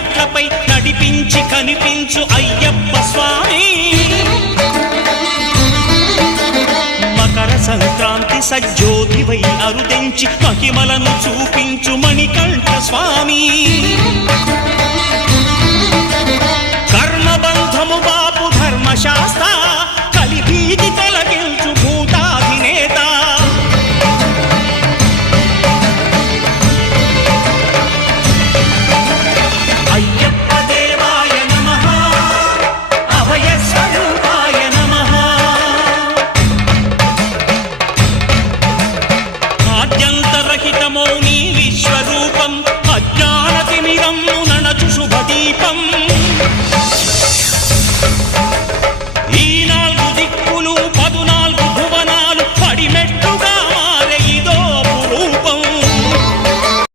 మెట్లపై నడిపించి కనిపించు అయ్యప్ప స్వామి మకర సంక్రాంతి సజ్జోతివై అరుదెంచి మహిమలను చూపించు మణికంఠ స్వామి